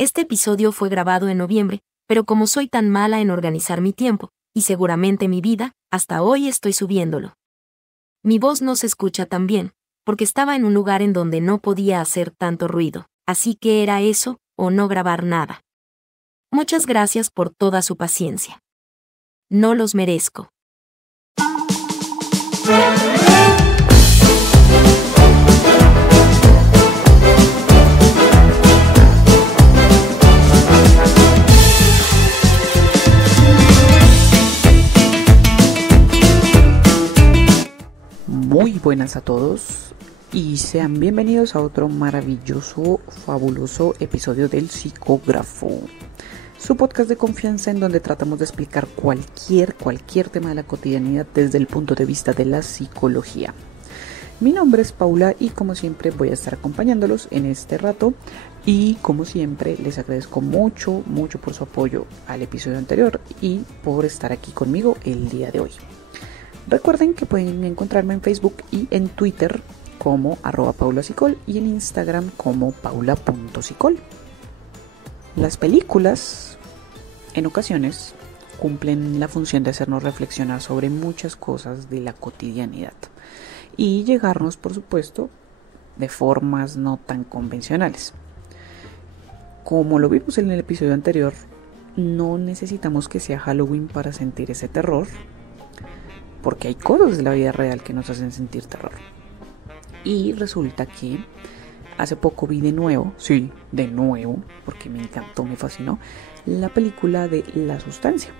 Este episodio fue grabado en noviembre, pero como soy tan mala en organizar mi tiempo, y seguramente mi vida, hasta hoy estoy subiéndolo. Mi voz no se escucha tan bien, porque estaba en un lugar en donde no podía hacer tanto ruido, así que era eso, o no grabar nada. Muchas gracias por toda su paciencia. No los merezco. Muy buenas a todos y sean bienvenidos a otro maravilloso, fabuloso episodio del Psicógrafo, su podcast de confianza en donde tratamos de explicar cualquier tema de la cotidianidad desde el punto de vista de la psicología. Mi nombre es Paula y como siempre voy a estar acompañándolos en este rato y como siempre les agradezco mucho por su apoyo al episodio anterior y por estar aquí conmigo el día de hoy. Recuerden que pueden encontrarme en Facebook y en Twitter como @paulasicol y en Instagram como paula.sicol. Las películas en ocasiones cumplen la función de hacernos reflexionar sobre muchas cosas de la cotidianidad y llegarnos, por supuesto, de formas no tan convencionales. Como lo vimos en el episodio anterior, no necesitamos que sea Halloween para sentir ese terror, porque hay cosas de la vida real que nos hacen sentir terror. Y resulta que hace poco vi de nuevo, porque me encantó, me fascinó, la película de La Sustancia.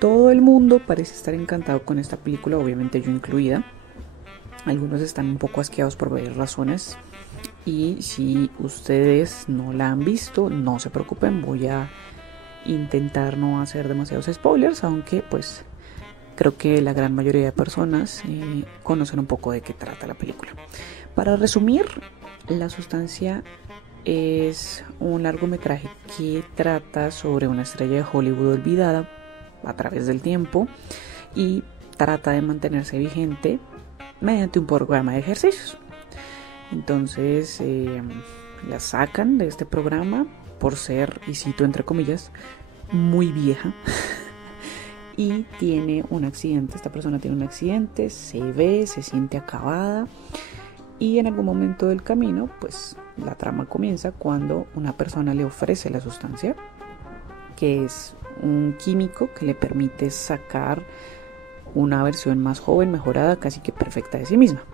Todo el mundo parece estar encantado con esta película, obviamente yo incluida. Algunos están un poco asqueados por varias razones. Y si ustedes no la han visto, no se preocupen, voy a intentar no hacer demasiados spoilers, aunque pues creo que la gran mayoría de personas conocen un poco de qué trata la película. Para resumir, La Sustancia es un largometraje que trata sobre una estrella de Hollywood olvidada a través del tiempo y trata de mantenerse vigente mediante un programa de ejercicios. Entonces la sacan de este programa por ser, y cito entre comillas, muy vieja. Y tiene un accidente, esta persona tiene un accidente, se siente acabada y en algún momento del camino, pues la trama comienza cuando una persona le ofrece la sustancia, que es un químico que le permite sacar una versión más joven, mejorada, casi que perfecta de sí misma.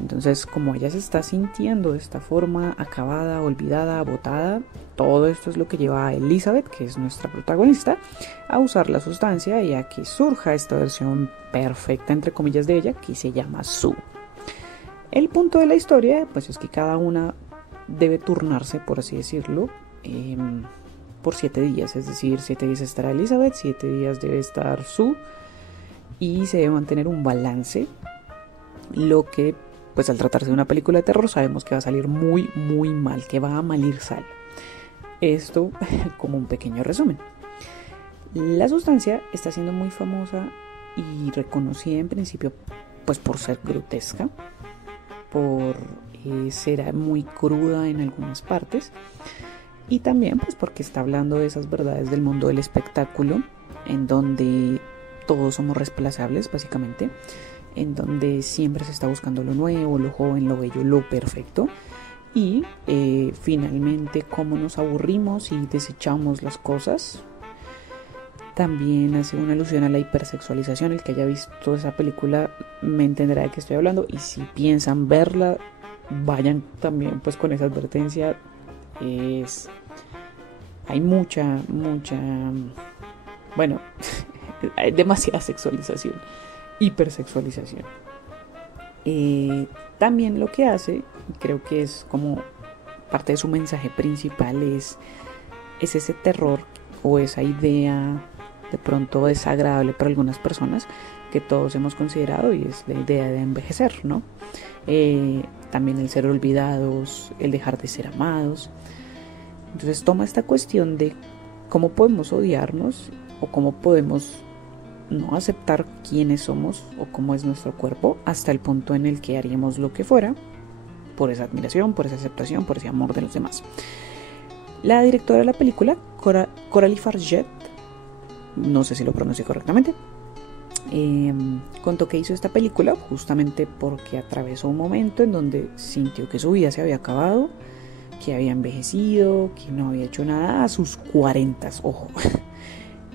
Entonces, como ella se está sintiendo de esta forma, acabada, olvidada, botada, todo esto es lo que lleva a Elizabeth, que es nuestra protagonista, a usar la sustancia y a que surja esta versión perfecta, entre comillas, de ella, que se llama Sue. El punto de la historia, pues es que cada una debe turnarse, por así decirlo, por 7 días. Es decir, 7 días estará Elizabeth, 7 días debe estar Sue, y se debe mantener un balance, lo que pues al tratarse de una película de terror sabemos que va a salir muy mal, que va a malir sal. Esto como un pequeño resumen. La sustancia está siendo muy famosa y reconocida en principio pues por ser grotesca, por ser muy cruda en algunas partes y también pues porque está hablando de esas verdades del mundo del espectáculo en donde todos somos reemplazables básicamente, en donde siempre se está buscando lo nuevo, lo joven, lo bello, lo perfecto y finalmente cómo nos aburrimos y desechamos las cosas. También hace una alusión a la hipersexualización. El que haya visto esa película me entenderá de qué estoy hablando y si piensan verla vayan también pues con esa advertencia. Hay mucha bueno hay demasiada sexualización, hipersexualización. También lo que hace, creo que es como parte de su mensaje principal, es ese terror o esa idea de pronto desagradable para algunas personas que todos hemos considerado, y es la idea de envejecer, ¿no? También el ser olvidados, el dejar de ser amados. Entonces toma esta cuestión de cómo podemos odiarnos o cómo podemos no aceptar quiénes somos o cómo es nuestro cuerpo, hasta el punto en el que haríamos lo que fuera por esa admiración, por esa aceptación, por ese amor de los demás. La directora de la película, Coralie Farget, no sé si lo pronuncio correctamente, contó que hizo esta película justamente porque atravesó un momento en donde sintió que su vida se había acabado, que había envejecido, que no había hecho nada a sus 40, ojo.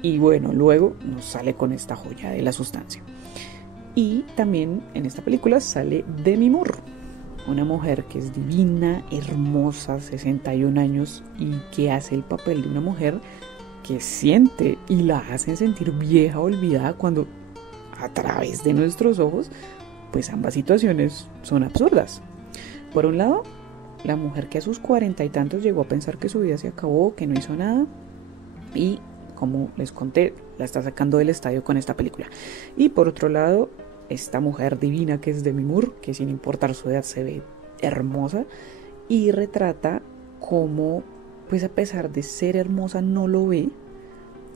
Y bueno, luego nos sale con esta joya de La Sustancia. Y también en esta película sale Demi Moore, una mujer que es divina, hermosa, 61 años, y que hace el papel de una mujer que siente y la hacen sentir vieja, olvidada, cuando a través de nuestros ojos, pues ambas situaciones son absurdas. Por un lado, la mujer que a sus 40 y tantos llegó a pensar que su vida se acabó, que no hizo nada, y como les conté, la está sacando del estadio con esta película. Y por otro lado, esta mujer divina que es Demi Moore, que sin importar su edad se ve hermosa, y retrata cómo, pues a pesar de ser hermosa, no lo ve,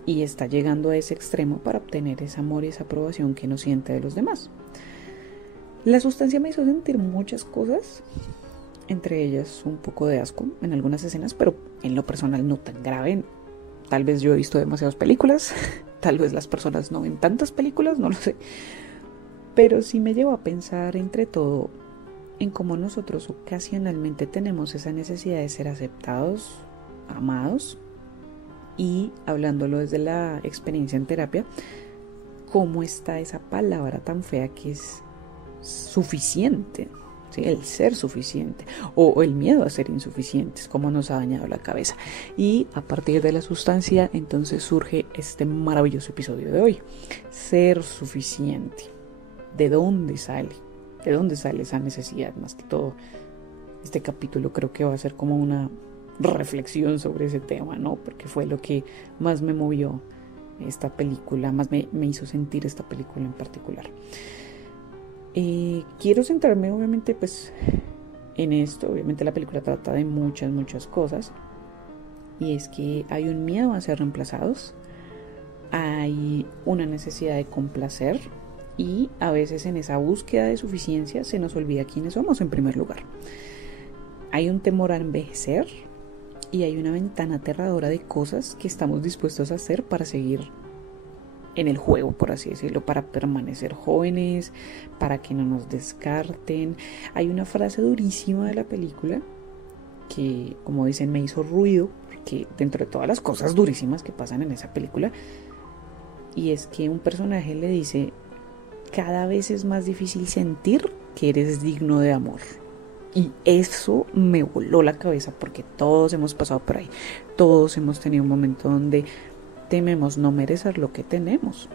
y está llegando a ese extremo para obtener ese amor y esa aprobación que no siente de los demás. La Sustancia me hizo sentir muchas cosas, entre ellas un poco de asco en algunas escenas, pero en lo personal no tan grave. Tal vez yo he visto demasiadas películas, tal vez las personas no ven tantas películas, no lo sé, pero sí me llevó a pensar entre todo en cómo nosotros ocasionalmente tenemos esa necesidad de ser aceptados, amados, y hablándolo desde la experiencia en terapia, cómo está esa palabra tan fea que es suficiente, ¿sí? El ser suficiente o el miedo a ser insuficientes, cómo nos ha dañado la cabeza. Y a partir de La Sustancia entonces surge este maravilloso episodio de hoy, ser suficiente. ¿De dónde sale? ¿De dónde sale esa necesidad? Más que todo, este capítulo creo que va a ser como una reflexión sobre ese tema, ¿no? Porque fue lo que más me movió esta película, más me hizo sentir esta película en particular. Quiero centrarme obviamente pues en esto. Obviamente la película trata de muchas cosas, y es que hay un miedo a ser reemplazados, hay una necesidad de complacer, y a veces en esa búsqueda de suficiencia se nos olvida quiénes somos en primer lugar. Hay un temor a envejecer, y hay una ventana aterradora de cosas que estamos dispuestos a hacer para seguir en el juego, por así decirlo, para permanecer jóvenes, para que no nos descarten. Hay una frase durísima de la película que, como dicen, me hizo ruido, porque dentro de todas las cosas durísimas que pasan en esa película, y es que un personaje le dice: cada vez es más difícil sentir que eres digno de amor. Y eso me voló la cabeza, porque todos hemos pasado por ahí, todos hemos tenido un momento donde tememos no merecer lo que tenemos,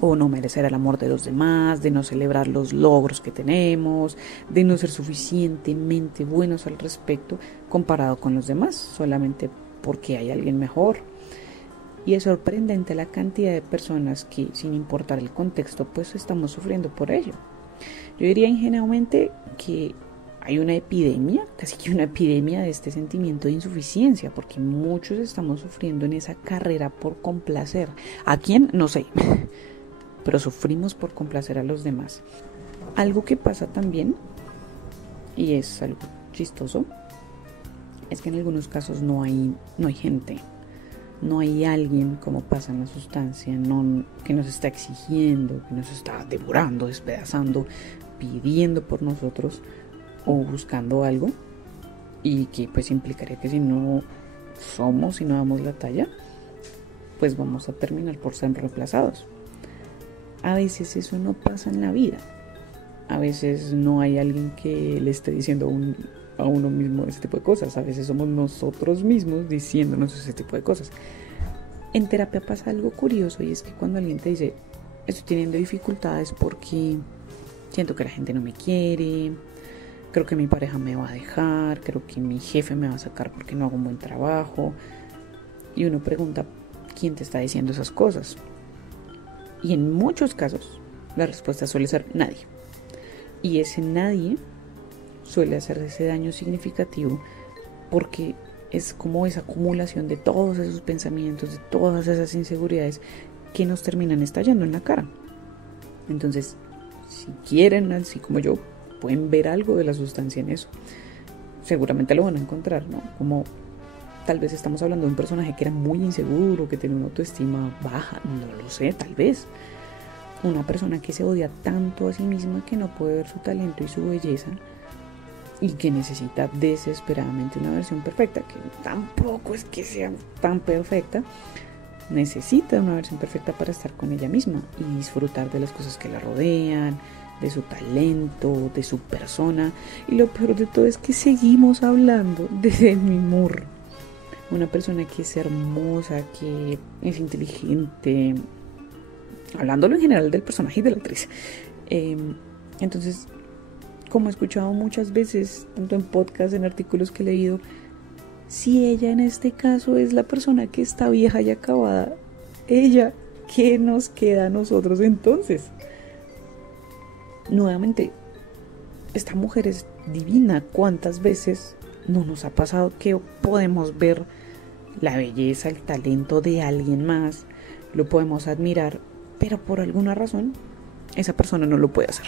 o no merecer el amor de los demás, de no celebrar los logros que tenemos, de no ser suficientemente buenos al respecto comparado con los demás, solamente porque hay alguien mejor. Y es sorprendente la cantidad de personas que, sin importar el contexto, pues estamos sufriendo por ello. Yo diría ingenuamente que hay una epidemia, casi que una epidemia de este sentimiento de insuficiencia, porque muchos estamos sufriendo en esa carrera por complacer. ¿A quién? No sé, pero sufrimos por complacer a los demás. Algo que pasa también, y es algo chistoso, es que en algunos casos no hay gente, no hay alguien, como pasa en La Sustancia, que nos está exigiendo, que nos está devorando, despedazando, pidiendo por nosotros o buscando algo, y que pues implicaría que si no somos, si no damos la talla, pues vamos a terminar por ser reemplazados. A veces eso no pasa en la vida, a veces no hay alguien que le esté diciendo a uno mismo ese tipo de cosas, a veces somos nosotros mismos diciéndonos ese tipo de cosas. En terapia pasa algo curioso, y es que cuando alguien te dice: estoy teniendo dificultades porque siento que la gente no me quiere, creo que mi pareja me va a dejar, creo que mi jefe me va a sacar porque no hago un buen trabajo, y uno pregunta: ¿quién te está diciendo esas cosas? Y en muchos casos la respuesta suele ser nadie, y ese nadie suele hacer ese daño significativo, porque es como esa acumulación de todos esos pensamientos, de todas esas inseguridades que nos terminan estallando en la cara. Entonces, si quieren, así como yo, pueden ver algo de La Sustancia en eso. Seguramente lo van a encontrar, ¿no? Como Tal vez estamos hablando de un personaje que era muy inseguro, que tiene una autoestima baja, no lo sé, tal vez. Una persona que se odia tanto a sí misma que no puede ver su talento y su belleza y que necesita desesperadamente una versión perfecta, que tampoco es que sea tan perfecta, necesita una versión perfecta para estar con ella misma y disfrutar de las cosas que la rodean, de su talento, de su persona. Y lo peor de todo es que seguimos hablando de Demi Moore, una persona que es hermosa, que es inteligente, hablándolo en general del personaje y de la actriz. Entonces, como he escuchado muchas veces, tanto en podcasts, en artículos que he leído, si ella en este caso es la persona que está vieja y acabada, ella, ¿qué nos queda a nosotros entonces? Nuevamente, esta mujer es divina. ¿Cuántas veces no nos ha pasado que podemos ver la belleza, el talento de alguien más, lo podemos admirar, pero por alguna razón esa persona no lo puede hacer,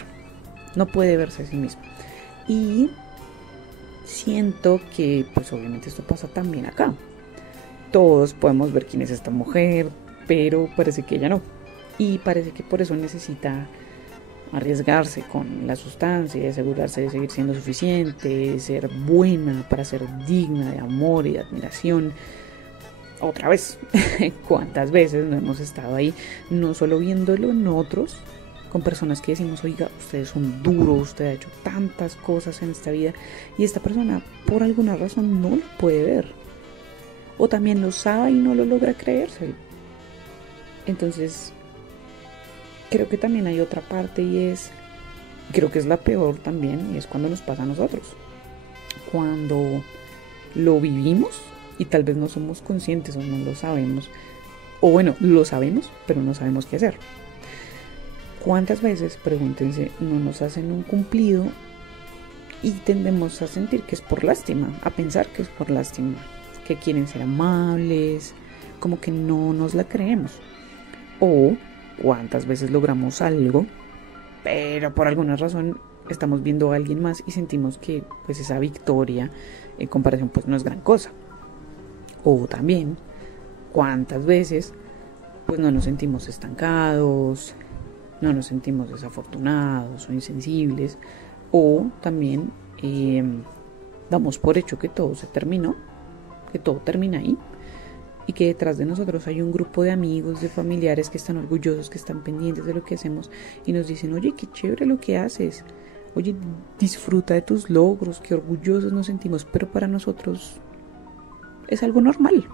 no puede verse a sí misma? Y siento que pues obviamente esto pasa también acá. Todos podemos ver quién es esta mujer, pero parece que ella no, y parece que por eso necesita arriesgarse con la sustancia y asegurarse de seguir siendo suficiente, de ser buena para ser digna de amor y de admiración. Otra vez, ¿cuántas veces no hemos estado ahí, no solo viéndolo en otros, con personas que decimos, oiga, usted es un duro, usted ha hecho tantas cosas en esta vida, y esta persona por alguna razón no lo puede ver, o también lo sabe y no lo logra creerse? Entonces, creo que también hay otra parte, y creo que es la peor también, y es cuando nos pasa a nosotros, cuando lo vivimos y tal vez no somos conscientes o no lo sabemos, o bueno, lo sabemos, pero no sabemos qué hacer. ¿Cuántas veces, pregúntense, no nos hacen un cumplido y tendemos a sentir que es por lástima, a pensar que es por lástima, que quieren ser amables, como que no nos la creemos? O cuántas veces logramos algo, pero por alguna razón estamos viendo a alguien más y sentimos que pues esa victoria en comparación pues no es gran cosa. O también cuántas veces pues no nos sentimos estancados, no nos sentimos desafortunados o insensibles, o también damos por hecho que todo se terminó, que todo termina ahí, y que detrás de nosotros hay un grupo de amigos, de familiares que están orgullosos, que están pendientes de lo que hacemos y nos dicen, oye, qué chévere lo que haces, oye, disfruta de tus logros, qué orgullosos nos sentimos, pero para nosotros es algo normal,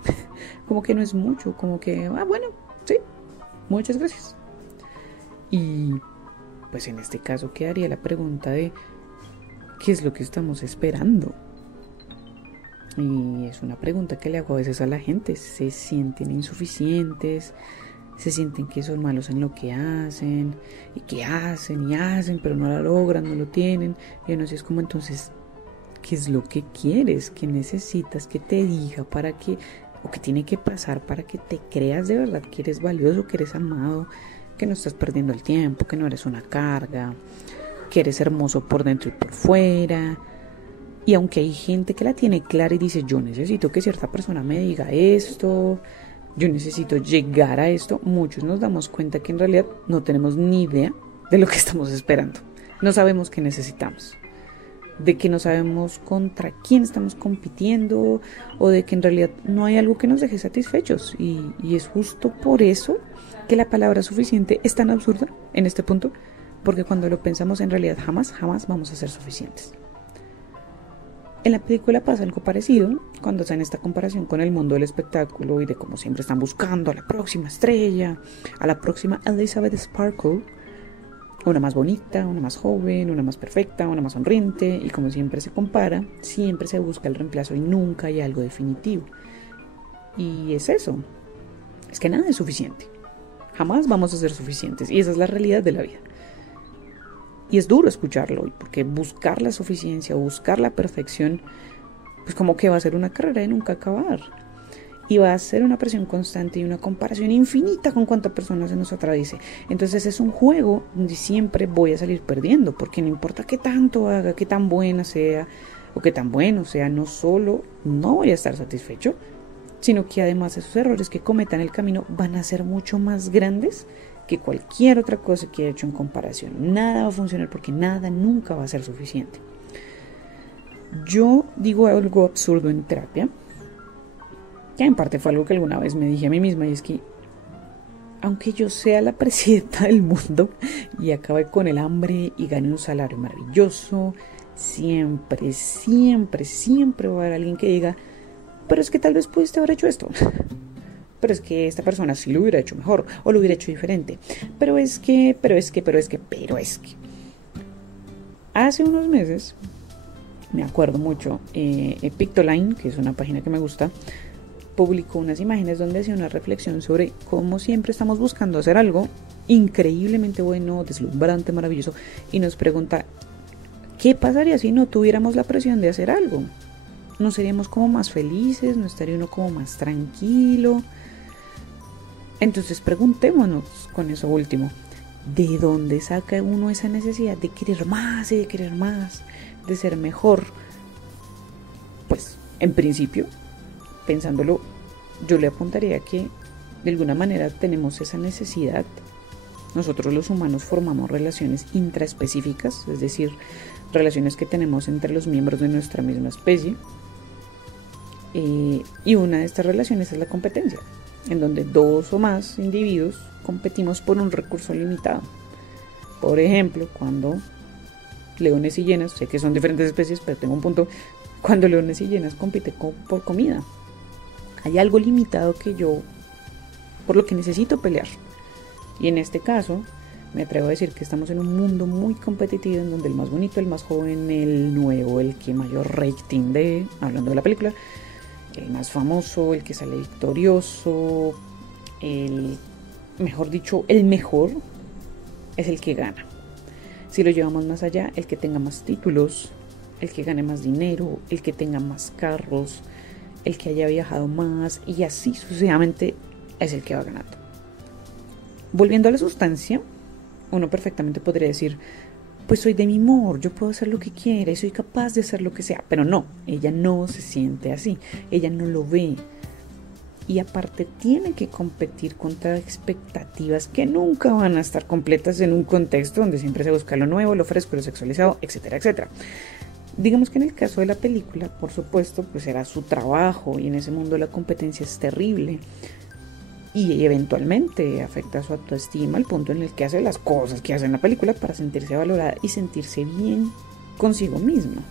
como que no es mucho, como que, bueno, sí, muchas gracias. Y pues en este caso quedaría la pregunta de ¿qué es lo que estamos esperando? Y es una pregunta que le hago a veces a la gente. Se sienten insuficientes, se sienten que son malos en lo que hacen, y que hacen y hacen, pero no la logran, no lo tienen. Y no sé, es como entonces, ¿qué es lo que quieres? ¿Qué necesitas que te diga para que, o qué tiene que pasar para que te creas de verdad que eres valioso, que eres amado, que no estás perdiendo el tiempo, que no eres una carga, que eres hermoso por dentro y por fuera? Y aunque hay gente que la tiene clara y dice, yo necesito que cierta persona me diga esto, yo necesito llegar a esto, muchos nos damos cuenta que en realidad no tenemos ni idea de lo que estamos esperando. No sabemos qué necesitamos, de que no sabemos contra quién estamos compitiendo, o de que en realidad no hay algo que nos deje satisfechos. Y es justo por eso que la palabra suficiente es tan absurda en este punto, porque cuando lo pensamos en realidad jamás vamos a ser suficientes. En la película pasa algo parecido cuando hacen esta comparación con el mundo del espectáculo y de cómo siempre están buscando a la próxima estrella, a la próxima Elizabeth Sparkle, una más bonita, una más joven, una más perfecta, una más sonriente, y como siempre se compara, siempre se busca el reemplazo y nunca hay algo definitivo. Y es eso, es que nada es suficiente, jamás vamos a ser suficientes, y esa es la realidad de la vida. Y es duro escucharlo hoy, porque buscar la suficiencia o buscar la perfección, pues como que va a ser una carrera de nunca acabar. Y va a ser una presión constante y una comparación infinita con cuánta persona se nos atraviese. Entonces es un juego donde siempre voy a salir perdiendo, porque no importa qué tanto haga, qué tan buena sea, o que tan bueno sea, no solo no voy a estar satisfecho, sino que además esos errores que cometa en el camino van a ser mucho más grandes que cualquier otra cosa que he hecho en comparación. Nada va a funcionar porque nada nunca va a ser suficiente. Yo digo algo absurdo en terapia, que en parte fue algo que alguna vez me dije a mí misma, y es que aunque yo sea la presidenta del mundo y acabe con el hambre y gane un salario maravilloso, siempre, siempre, siempre va a haber alguien que diga, pero es que tal vez pudiste haber hecho esto. Pero es que esta persona sí lo hubiera hecho mejor o lo hubiera hecho diferente. Pero es que. Hace unos meses, me acuerdo mucho, Pictoline, que es una página que me gusta, publicó unas imágenes donde hacía una reflexión sobre cómo siempre estamos buscando hacer algo increíblemente bueno, deslumbrante, maravilloso, y nos pregunta, ¿qué pasaría si no tuviéramos la presión de hacer algo? ¿No seríamos como más felices? ¿No estaría uno como más tranquilo? Entonces preguntémonos con eso último, ¿de dónde saca uno esa necesidad de querer más y de querer más, de ser mejor? Pues, en principio, pensándolo, yo le apuntaría que de alguna manera tenemos esa necesidad. Nosotros los humanos formamos relaciones intraespecíficas, es decir, relaciones que tenemos entre los miembros de nuestra misma especie. Y una de estas relaciones es la competencia, en donde dos o más individuos competimos por un recurso limitado. Por ejemplo, cuando leones y hienas, sé que son diferentes especies, pero tengo un punto, cuando leones y hienas compiten por comida. Hay algo limitado por lo que necesito pelear. Y en este caso, me atrevo a decir que estamos en un mundo muy competitivo, en donde el más bonito, el más joven, el nuevo, el que mayor rating dé, hablando de la película, el más famoso, el que sale victorioso, el mejor es el que gana. Si lo llevamos más allá, el que tenga más títulos, el que gane más dinero, el que tenga más carros, el que haya viajado más, y así sucesivamente es el que va ganando. Volviendo a la sustancia, uno perfectamente podría decir, pues soy Demi Moore, yo puedo hacer lo que quiera y soy capaz de hacer lo que sea. Pero no, ella no se siente así, ella no lo ve. Y aparte tiene que competir contra expectativas que nunca van a estar completas en un contexto donde siempre se busca lo nuevo, lo fresco, lo sexualizado, etcétera, etcétera. Digamos que en el caso de la película, por supuesto, pues era su trabajo y en ese mundo la competencia es terrible. Y eventualmente afecta su autoestima al punto en el que hace las cosas que hace en la película para sentirse valorada y sentirse bien consigo misma.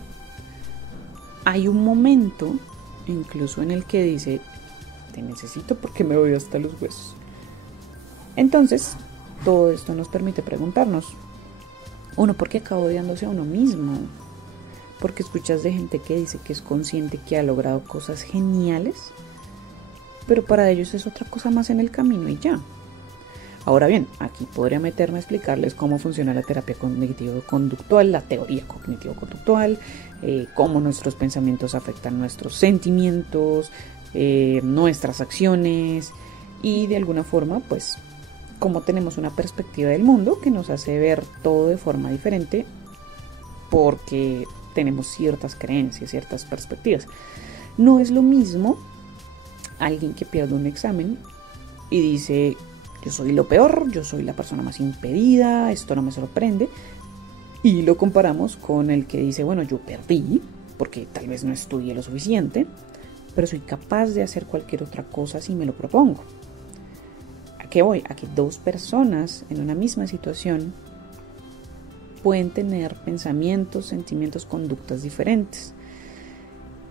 Hay un momento incluso en el que dice, te necesito porque me voy hasta los huesos. Entonces, todo esto nos permite preguntarnos, uno, ¿por qué acaba odiándose a uno mismo? Porque escuchas de gente que dice que es consciente, que ha logrado cosas geniales, pero para ellos es otra cosa más en el camino y ya. Ahora bien, aquí podría meterme a explicarles cómo funciona la terapia cognitivo-conductual, la teoría cognitivo-conductual, cómo nuestros pensamientos afectan nuestros sentimientos, nuestras acciones y de alguna forma, pues, cómo tenemos una perspectiva del mundo que nos hace ver todo de forma diferente porque tenemos ciertas creencias, ciertas perspectivas. No es lo mismo alguien que pierde un examen y dice, yo soy lo peor, yo soy la persona más impedida, esto no me sorprende, y lo comparamos con el que dice, bueno, yo perdí porque tal vez no estudié lo suficiente, pero soy capaz de hacer cualquier otra cosa si me lo propongo. ¿A qué voy? A que dos personas en una misma situación pueden tener pensamientos, sentimientos, conductas diferentes.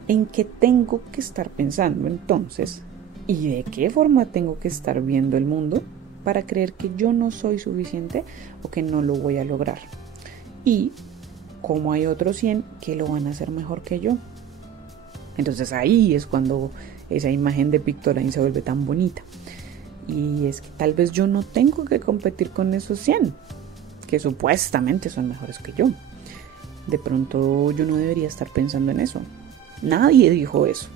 ¿En qué tengo que estar pensando entonces? ¿Y de qué forma tengo que estar viendo el mundo para creer que yo no soy suficiente o que no lo voy a lograr? Y como hay otros 100 que lo van a hacer mejor que yo. Entonces ahí es cuando esa imagen de Pictoline se vuelve tan bonita. Y es que tal vez yo no tengo que competir con esos 100 que supuestamente son mejores que yo. De pronto yo no debería estar pensando en eso. Nadie dijo eso.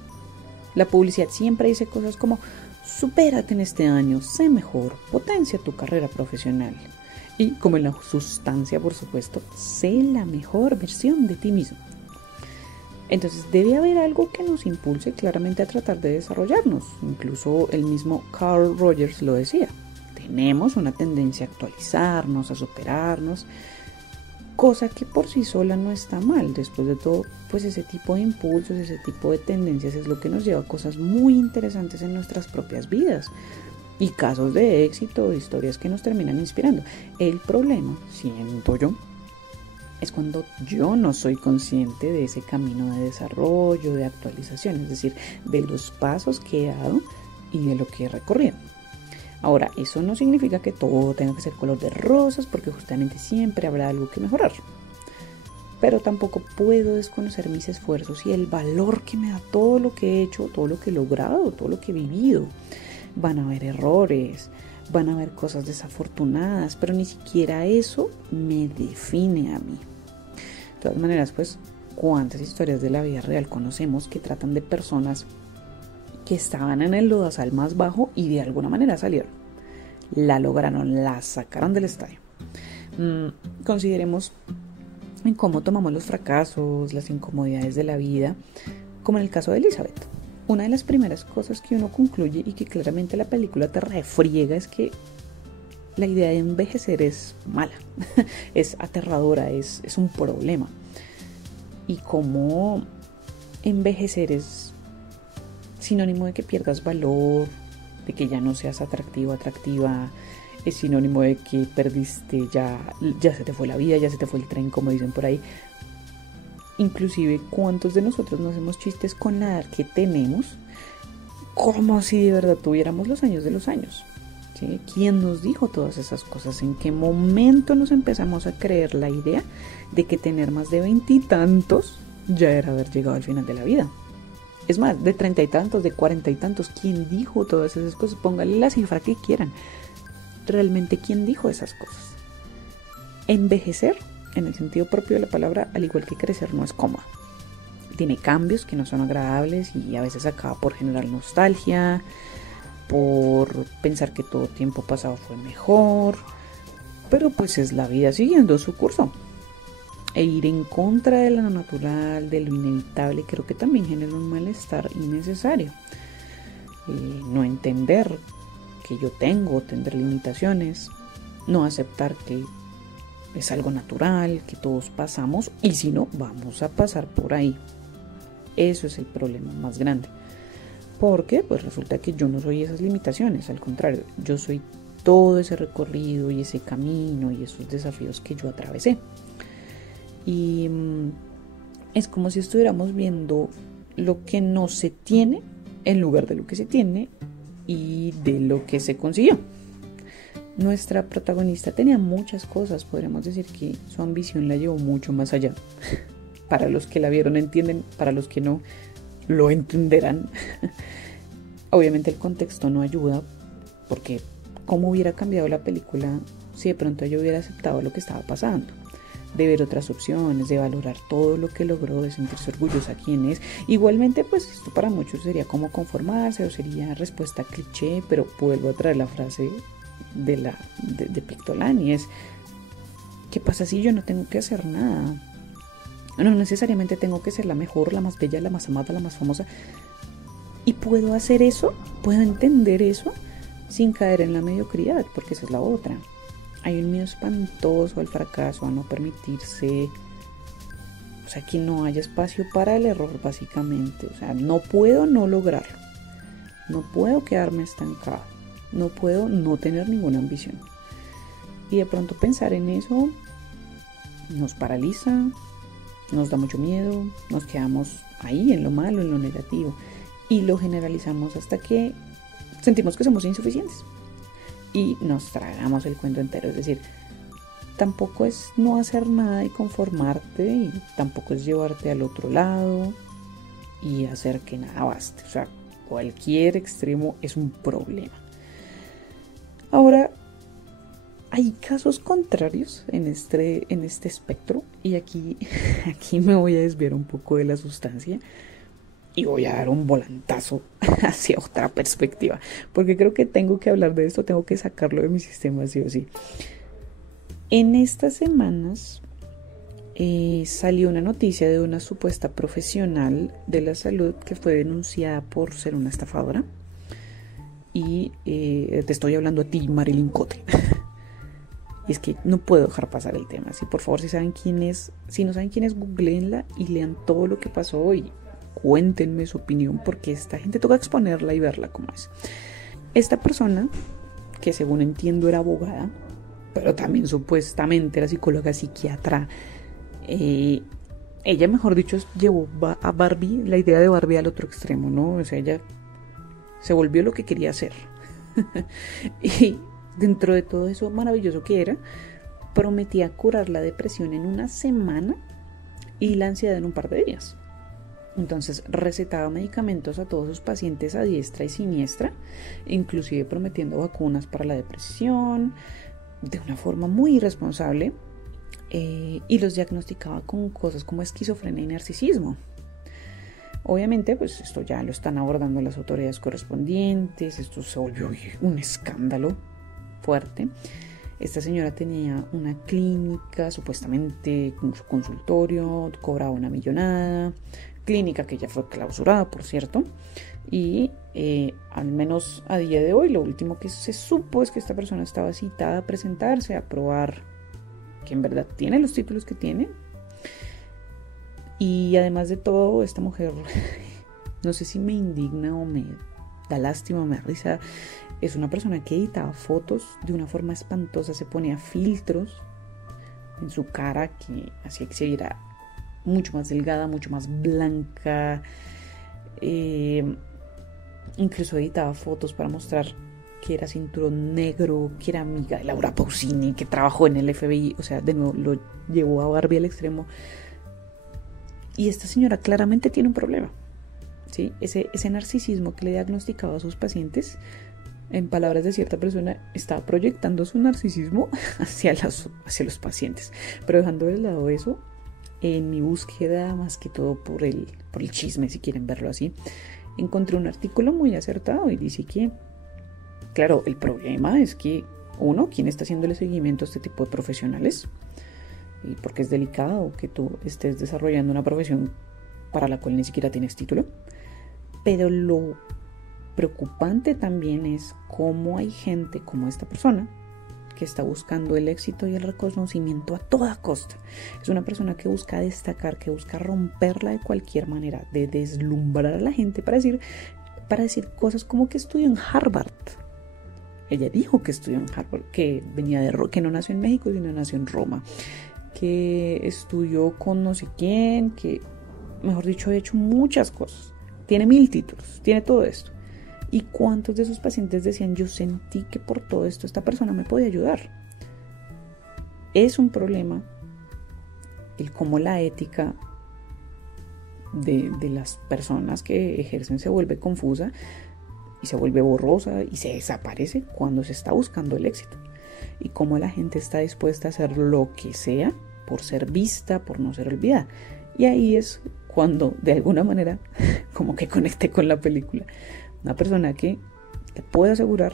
La publicidad siempre dice cosas como, supérate en este año, sé mejor, potencia tu carrera profesional. Y como en la sustancia, por supuesto, sé la mejor versión de ti mismo. Entonces debe haber algo que nos impulse claramente a tratar de desarrollarnos. Incluso el mismo Carl Rogers lo decía. Tenemos una tendencia a actualizarnos, a superarnos, cosa que por sí sola no está mal. Después de todo, pues ese tipo de impulsos, ese tipo de tendencias es lo que nos lleva a cosas muy interesantes en nuestras propias vidas. Y casos de éxito, historias que nos terminan inspirando. El problema, siento yo, es cuando yo no soy consciente de ese camino de desarrollo, de actualización, es decir, de los pasos que he dado y de lo que he recorrido. Ahora, eso no significa que todo tenga que ser color de rosas, porque justamente siempre habrá algo que mejorar. Pero tampoco puedo desconocer mis esfuerzos y el valor que me da todo lo que he hecho, todo lo que he logrado, todo lo que he vivido. Van a haber errores, van a haber cosas desafortunadas, pero ni siquiera eso me define a mí. De todas maneras, pues, ¿cuántas historias de la vida real conocemos que tratan de personas que estaban en el lodazal más bajo y de alguna manera salieron? La lograron, la sacaron del estadio. Consideremos en cómo tomamos los fracasos, las incomodidades de la vida, como en el caso de Elizabeth. Una de las primeras cosas que uno concluye y que claramente la película te refriega es que la idea de envejecer es mala, es aterradora, es un problema. Y cómo envejecer es sinónimo de que pierdas valor, de que ya no seas atractivo, atractiva, es sinónimo de que perdiste, ya se te fue la vida, ya se te fue el tren, como dicen por ahí. Inclusive, ¿cuántos de nosotros no hacemos chistes con la edad que tenemos? Como si de verdad tuviéramos los años de los años. ¿Sí? ¿Quién nos dijo todas esas cosas? ¿En qué momento nos empezamos a creer la idea de que tener más de 20 y tantos ya era haber llegado al final de la vida? Es más, de 30 y tantos, de 40 y tantos, ¿quién dijo todas esas cosas? Póngale la cifra que quieran. Realmente, ¿quién dijo esas cosas? Envejecer, en el sentido propio de la palabra, al igual que crecer, no es cómodo. Tiene cambios que no son agradables y a veces acaba por generar nostalgia, por pensar que todo tiempo pasado fue mejor, pero pues es la vida siguiendo su curso. E ir en contra de lo natural, de lo inevitable, creo que también genera un malestar innecesario. No entender que yo tendré limitaciones, no aceptar que es algo natural, que todos pasamos, y si no, vamos a pasar por ahí. Eso es el problema más grande. Porque pues resulta que yo no soy esas limitaciones, al contrario, yo soy todo ese recorrido y ese camino y esos desafíos que yo atravesé. Y es como si estuviéramos viendo lo que no se tiene en lugar de lo que se tiene y de lo que se consiguió. Nuestra protagonista tenía muchas cosas, podríamos decir que su ambición la llevó mucho más allá. Para los que la vieron entienden, para los que no lo entenderán. Obviamente el contexto no ayuda, porque ¿cómo hubiera cambiado la película si de pronto ella hubiera aceptado lo que estaba pasando? De ver otras opciones, de valorar todo lo que logró, de sentirse orgullosa quién es. Igualmente, pues esto para muchos sería como conformarse o sería respuesta cliché, pero vuelvo a traer la frase de Pictolani, es ¿qué pasa si yo no tengo que hacer nada? No necesariamente tengo que ser la mejor, la más bella, la más amada, la más famosa. Y puedo hacer eso, puedo entender eso sin caer en la mediocridad, porque esa es la otra. Hay un miedo espantoso al fracaso, a no permitirse, o sea, que no haya espacio para el error, básicamente. O sea, no puedo no lograrlo, no puedo quedarme estancado, no puedo no tener ninguna ambición. Y de pronto pensar en eso nos paraliza, nos da mucho miedo, nos quedamos ahí en lo malo, en lo negativo, y lo generalizamos hasta que sentimos que somos insuficientes. Y nos tragamos el cuento entero, es decir, tampoco es no hacer nada y conformarte, y tampoco es llevarte al otro lado y hacer que nada baste. O sea, cualquier extremo es un problema. Ahora, hay casos contrarios en este espectro, y aquí me voy a desviar un poco de la sustancia y voy a dar un volantazo hacia otra perspectiva, porque creo que tengo que hablar de esto, tengo que sacarlo de mi sistema sí o sí. En estas semanas salió una noticia de una supuesta profesional de la salud que fue denunciada por ser una estafadora. Y te estoy hablando a ti, Marilyn Cote. Y es que no puedo dejar pasar el tema. Si por favor, si no saben quién es, googleenla y lean todo lo que pasó y cuéntenme su opinión, porque esta gente toca exponerla y verla como es. Esta persona, que según entiendo era abogada, pero también supuestamente era psicóloga, psiquiatra, ella, mejor dicho, llevó a Barbie, la idea de Barbie al otro extremo, ¿no? O sea, ella se volvió lo que quería hacer. Y dentro de todo eso maravilloso que era, prometía curar la depresión en una semana y la ansiedad en un par de días. Entonces recetaba medicamentos a todos sus pacientes a diestra y siniestra, inclusive prometiendo vacunas para la depresión, de una forma muy irresponsable, y los diagnosticaba con cosas como esquizofrenia y narcisismo. Obviamente, pues esto ya lo están abordando las autoridades correspondientes, esto se volvió un escándalo fuerte. Esta señora tenía una clínica, supuestamente con su consultorio, cobraba una millonada, clínica que ya fue clausurada, por cierto, y al menos a día de hoy lo último que se supo es que esta persona estaba citada a presentarse, a probar que en verdad tiene los títulos que tiene. Y además de todo, esta mujer, no sé si me indigna o me da lástima o me da risa, es una persona que editaba fotos de una forma espantosa, se ponía filtros en su cara que hacía que se viera mucho más delgada, mucho más blanca, incluso editaba fotos para mostrar que era cinturón negro, que era amiga de Laura Pausini, que trabajó en el FBI, o sea, de nuevo lo llevó a Barbie al extremo. Y esta señora claramente tiene un problema, ¿sí? Ese narcisismo que le diagnosticaba a sus pacientes, en palabras de cierta persona, estaba proyectando su narcisismo hacia los pacientes. Pero dejando de lado eso, en mi búsqueda, más que todo por el chisme, si quieren verlo así, encontré un artículo muy acertado y dice que, claro, el problema es que, uno, ¿quién está haciéndole seguimiento a este tipo de profesionales? Y porque es delicado que tú estés desarrollando una profesión para la cual ni siquiera tienes título. Pero lo preocupante también es cómo hay gente como esta persona que está buscando el éxito y el reconocimiento a toda costa. Es una persona que busca destacar, que busca romperla de cualquier manera, de deslumbrar a la gente para decir cosas como que estudió en Harvard. Ella dijo que estudió en Harvard, que que no nació en México, sino nació en Roma, que estudió con no sé quién, que, mejor dicho, ha hecho muchas cosas. Tiene 1000 títulos, tiene todo esto. ¿Y cuántos de sus pacientes decían, yo sentí que por todo esto esta persona me podía ayudar? Es un problema el cómo la ética de las personas que ejercen se vuelve confusa y se vuelve borrosa y se desaparece cuando se está buscando el éxito. Y cómo la gente está dispuesta a hacer lo que sea por ser vista, por no ser olvidada. Y ahí es cuando, de alguna manera, como que conecté con la película. Una persona que, te puedo asegurar,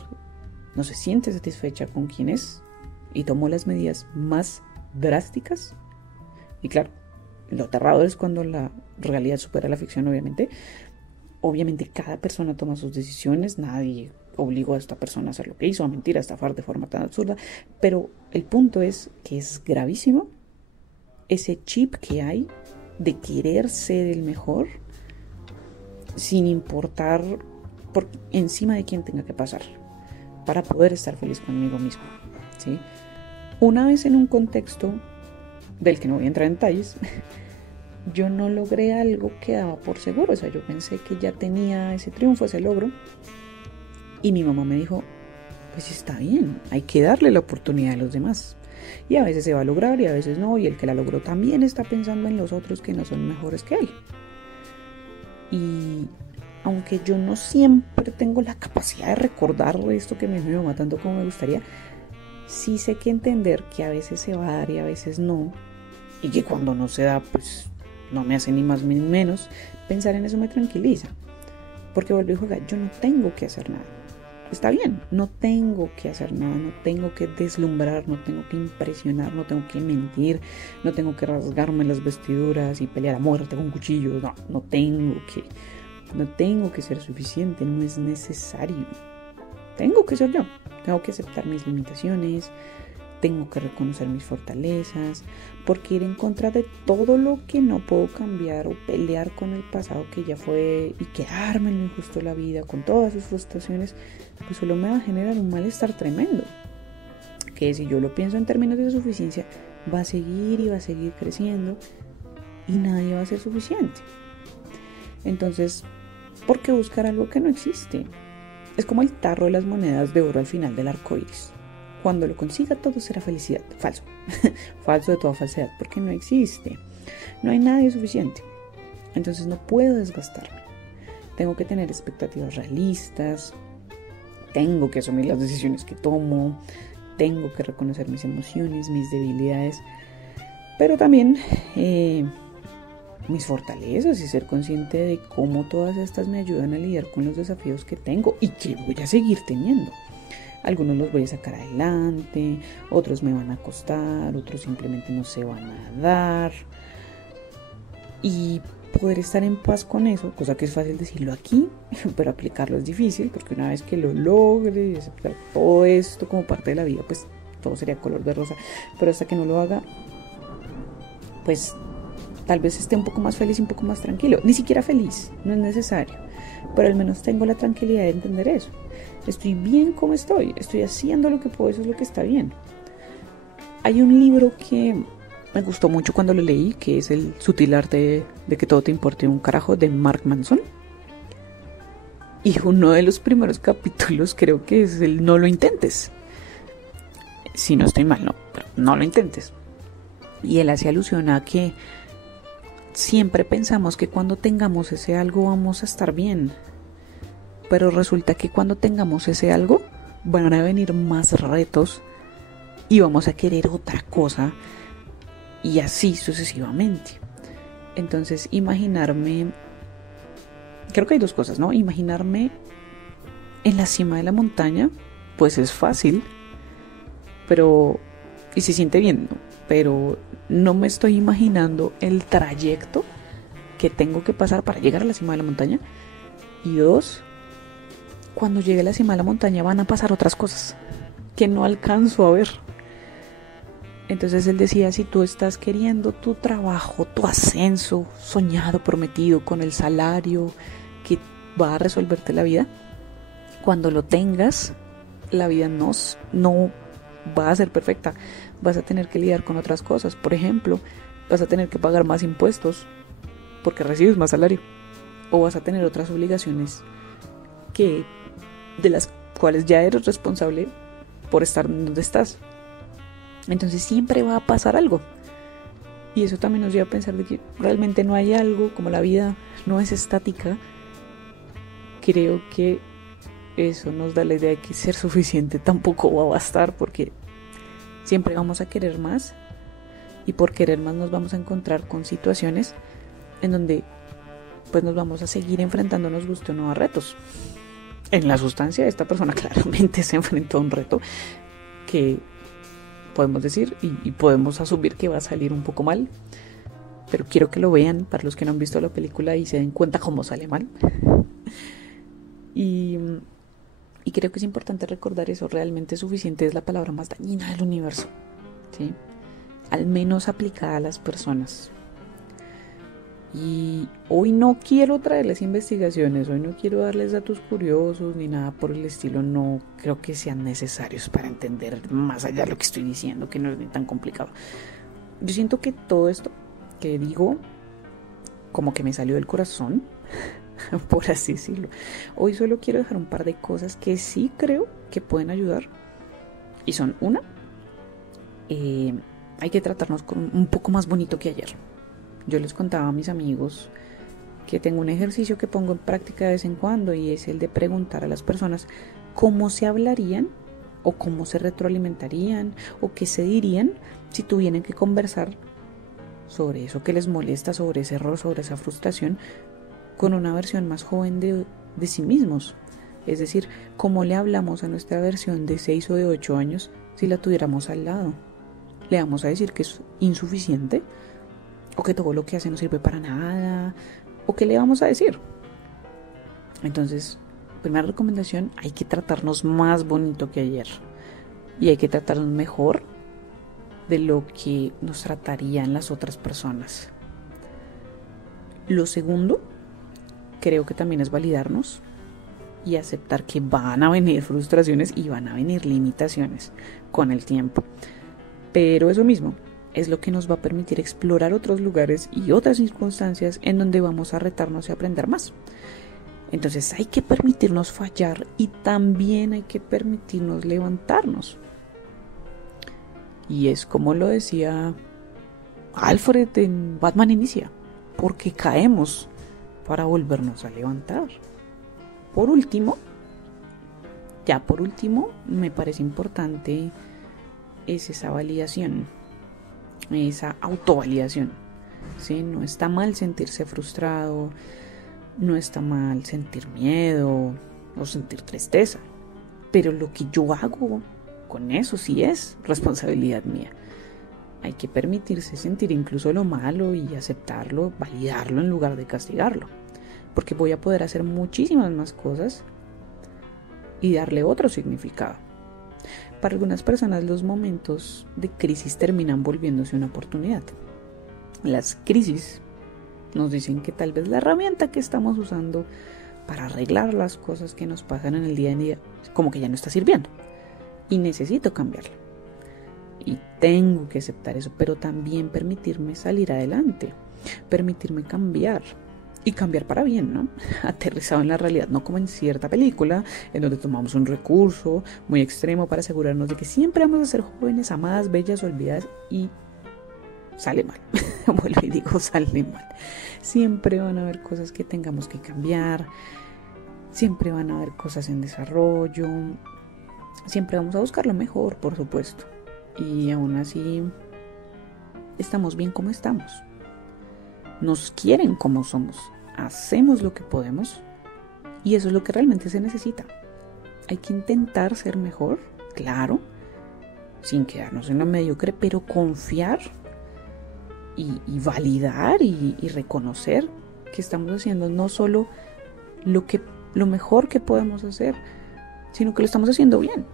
no se siente satisfecha con quien es y tomó las medidas más drásticas. Y claro, lo aterrador es cuando la realidad supera la ficción, obviamente. Obviamente cada persona toma sus decisiones, nadie obligó a esta persona a hacer lo que hizo, a mentir, a estafar de forma tan absurda, pero el punto es que es gravísimo ese chip que hay de querer ser el mejor sin importar por encima de quién tenga que pasar para poder estar feliz conmigo mismo, ¿sí? Una vez en un contexto del que no voy a entrar en detalles, yo no logré algo que daba por seguro, o sea, yo pensé que ya tenía ese triunfo, ese logro. Y mi mamá me dijo, pues está bien, hay que darle la oportunidad a los demás. Y a veces se va a lograr y a veces no, y el que la logró también está pensando en los otros que no son mejores que él. Y aunque yo no siempre tengo la capacidad de recordar esto que me dio mi mamá tanto como me gustaría, sí sé que entender que a veces se va a dar y a veces no, y que cuando no se da, pues no me hace ni más ni menos, pensar en eso me tranquiliza. Porque vuelvo y juega, yo no tengo que hacer nada. está bien, no tengo que hacer nada, no tengo que deslumbrar, no tengo que impresionar, no tengo que mentir, no tengo que rasgarme las vestiduras y pelear a muerte con cuchillos, no tengo que ser suficiente, no es necesario. Tengo que ser yo, tengo que aceptar mis limitaciones, tengo que reconocer mis fortalezas, porque ir en contra de todo lo que no puedo cambiar o pelear con el pasado que ya fue y quedarme en lo injusto de la vida con todas sus frustraciones, pues solo me va a generar un malestar tremendo. Que si yo lo pienso en términos de suficiencia, va a seguir creciendo y nadie va a ser suficiente. Entonces, ¿por qué buscar algo que no existe? Es como el tarro de las monedas de oro al final del arco iris. Cuando lo consiga todo será felicidad. Falso. Falso de toda falsedad, porque no existe. No hay nadie suficiente. Entonces no puedo desgastarme. Tengo que tener expectativas realistas. Tengo que asumir las decisiones que tomo. Tengo que reconocer mis emociones, mis debilidades. Pero también mis fortalezas y ser consciente de cómo todas estas me ayudan a lidiar con los desafíos que tengo y que voy a seguir teniendo. Algunos los voy a sacar adelante, otros me van a costar, otros simplemente no se van a dar. Y poder estar en paz con eso, cosa que es fácil decirlo aquí, pero aplicarlo es difícil, porque una vez que lo logre y aceptar todo esto como parte de la vida, pues todo sería color de rosa. Pero hasta que no lo haga, pues tal vez esté un poco más feliz y un poco más tranquilo. Ni siquiera feliz, no es necesario, pero al menos tengo la tranquilidad de entender eso. Estoy bien como estoy haciendo lo que puedo, eso es lo que está bien. Hay un libro que me gustó mucho cuando lo leí, que es El sutil arte de que todo te importe un carajo, de Mark Manson. Y uno de los primeros capítulos creo que es el no lo intentes. Si no estoy mal, no, pero no lo intentes. Y él hace alusión a que siempre pensamos que cuando tengamos ese algo vamos a estar bien. Pero resulta que cuando tengamos ese algo van a venir más retos y vamos a querer otra cosa y así sucesivamente. Entonces imaginarme, creo que hay dos cosas, ¿no? Imaginarme en la cima de la montaña, pues es fácil, pero y se siente bien, ¿no? Pero no me estoy imaginando el trayecto que tengo que pasar para llegar a la cima de la montaña. Y dos, cuando llegue a la cima de la montaña van a pasar otras cosas que no alcanzo a ver. Entonces él decía, si tú estás queriendo tu trabajo, tu ascenso soñado, prometido, con el salario que va a resolverte la vida, cuando lo tengas, la vida no va a ser perfecta. Vas a tener que lidiar con otras cosas. Por ejemplo, vas a tener que pagar más impuestos porque recibes más salario. O vas a tener otras obligaciones de las cuales ya eres responsable por estar donde estás. Entonces siempre va a pasar algo. Y eso también nos lleva a pensar de que realmente no hay algo, como la vida no es estática. Creo que eso nos da la idea de que ser suficiente tampoco va a bastar, porque siempre vamos a querer más, y por querer más nos vamos a encontrar con situaciones en donde pues nos vamos a seguir enfrentando, nos guste o no, a retos. En la sustancia, esta persona claramente se enfrentó a un reto que podemos decir y podemos asumir que va a salir un poco mal, pero quiero que lo vean para los que no han visto la película y se den cuenta cómo sale mal. Y creo que es importante recordar eso. Realmente suficiente es la palabra más dañina del universo, ¿sí? Al menos aplicada a las personas. Y hoy no quiero traerles investigaciones, hoy no quiero darles datos curiosos ni nada por el estilo. No creo que sean necesarios para entender más allá de lo que estoy diciendo, que no es ni tan complicado. Yo siento que todo esto que digo como que me salió del corazón, por así decirlo. Hoy solo quiero dejar un par de cosas que sí creo que pueden ayudar. Y son, una, hay que tratarnos con un poco más bonito que ayer. Yo les contaba a mis amigos que tengo un ejercicio que pongo en práctica de vez en cuando, y es el de preguntar a las personas cómo se hablarían o cómo se retroalimentarían o qué se dirían si tuvieran que conversar sobre eso que les molesta, sobre ese error, sobre esa frustración, con una versión más joven de sí mismos. Es decir, ¿cómo le hablamos a nuestra versión de 6 o de 8 años si la tuviéramos al lado? ¿Le vamos a decir que es insuficiente? ¿O que todo lo que hace no sirve para nada? ¿O qué le vamos a decir? Entonces, primera recomendación, hay que tratarnos más bonito que ayer. Y hay que tratarnos mejor de lo que nos tratarían las otras personas. Lo segundo, creo que también es validarnos y aceptar que van a venir frustraciones y van a venir limitaciones con el tiempo. Pero eso mismo es lo que nos va a permitir explorar otros lugares y otras circunstancias en donde vamos a retarnos y aprender más. Entonces hay que permitirnos fallar y también hay que permitirnos levantarnos. Y es como lo decía Alfred en Batman Inicia, porque caemos para volvernos a levantar. Por último, me parece importante es esa validación, esa autovalidación. ¿Sí? No está mal sentirse frustrado, no está mal sentir miedo o sentir tristeza, pero lo que yo hago con eso sí es responsabilidad mía. Hay que permitirse sentir incluso lo malo y aceptarlo, validarlo en lugar de castigarlo, porque voy a poder hacer muchísimas más cosas y darle otro significado. Para algunas personas los momentos de crisis terminan volviéndose una oportunidad. Las crisis nos dicen que tal vez la herramienta que estamos usando para arreglar las cosas que nos pasan en el día a día como que ya no está sirviendo y necesito cambiarla. Y tengo que aceptar eso, pero también permitirme salir adelante, permitirme cambiar. Y cambiar para bien, ¿no? Aterrizado en la realidad, no como en cierta película, en donde tomamos un recurso muy extremo para asegurarnos de que siempre vamos a ser jóvenes, amadas, bellas, olvidadas, y sale mal. Vuelvo y digo, sale mal. Siempre van a haber cosas que tengamos que cambiar, siempre van a haber cosas en desarrollo, siempre vamos a buscar lo mejor, por supuesto. Y aún así, estamos bien como estamos. Nos quieren como somos. Hacemos lo que podemos y eso es lo que realmente se necesita. Hay que intentar ser mejor, claro, sin quedarnos en lo mediocre, pero confiar y validar y reconocer que estamos haciendo no solo lo mejor que podemos hacer, sino que lo estamos haciendo bien.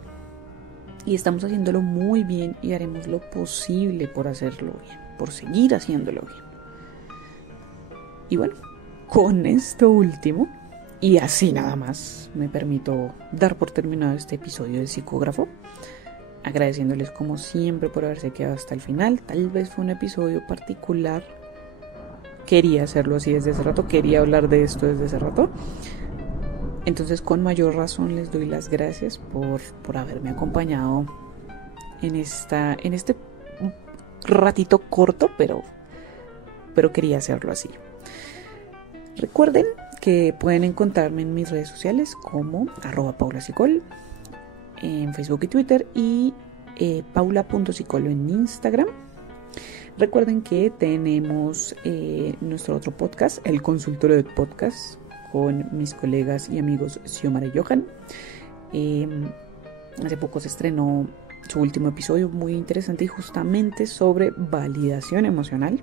Y estamos haciéndolo muy bien y haremos lo posible por hacerlo bien, por seguir haciéndolo bien. Y bueno, con esto último, y así nada más, me permito dar por terminado este episodio de Psicógrafo, agradeciéndoles como siempre por haberse quedado hasta el final. Tal vez fue un episodio particular, quería hacerlo así desde hace rato, quería hablar de esto desde hace rato. Entonces con mayor razón les doy las gracias por haberme acompañado en este ratito corto, pero quería hacerlo así. Recuerden que pueden encontrarme en mis redes sociales como @paulapsicol en Facebook y Twitter y paula.psicolo en Instagram. Recuerden que tenemos nuestro otro podcast, El Consultorio de Podcast, con mis colegas y amigos Xiomara y Johan. Hace poco se estrenó su último episodio muy interesante y justamente sobre validación emocional.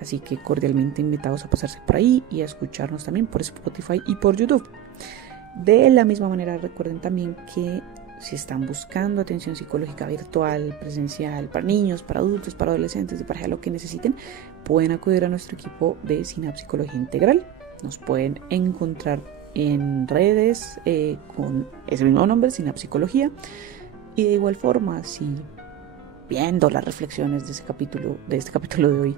Así que cordialmente invitados a pasarse por ahí y a escucharnos también por Spotify y por YouTube. De la misma manera, recuerden también que si están buscando atención psicológica virtual, presencial, para niños, para adultos, para adolescentes, de pareja, lo que necesiten, pueden acudir a nuestro equipo de Sinapsicología Integral. Nos pueden encontrar en redes con ese mismo nombre, Sinapsicología. Y de igual forma, si viendo las reflexiones de este capítulo de hoy,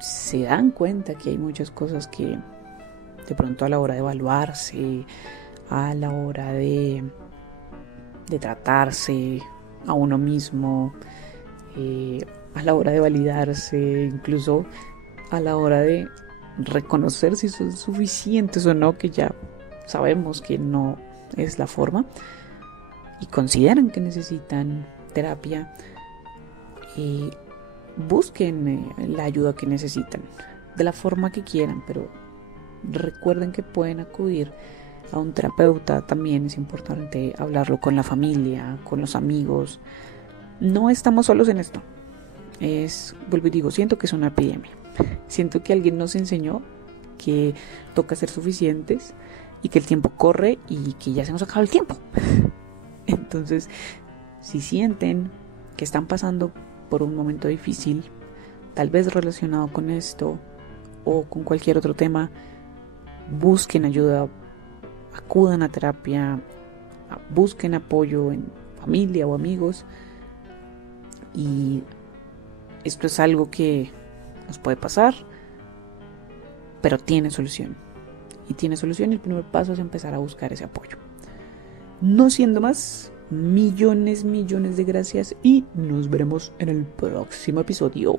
se dan cuenta que hay muchas cosas que de pronto a la hora de evaluarse, a la hora de tratarse a uno mismo, a la hora de validarse, incluso a la hora de reconocer si son suficientes o no, que ya sabemos que no es la forma, y consideran que necesitan terapia, busquen la ayuda que necesitan de la forma que quieran, pero recuerden que pueden acudir a un terapeuta, también es importante hablarlo con la familia, con los amigos. No estamos solos en esto. Vuelvo y digo, siento que es una epidemia. Siento que alguien nos enseñó que toca ser suficientes y que el tiempo corre y que ya se nos acaba el tiempo. Entonces, si sienten que están pasando por un momento difícil, tal vez relacionado con esto o con cualquier otro tema, busquen ayuda, acudan a terapia, busquen apoyo en familia o amigos. Y esto es algo que nos puede pasar, pero tiene solución. Y tiene solución, y el primer paso es empezar a buscar ese apoyo. No siendo más, millones de gracias y nos veremos en el próximo episodio.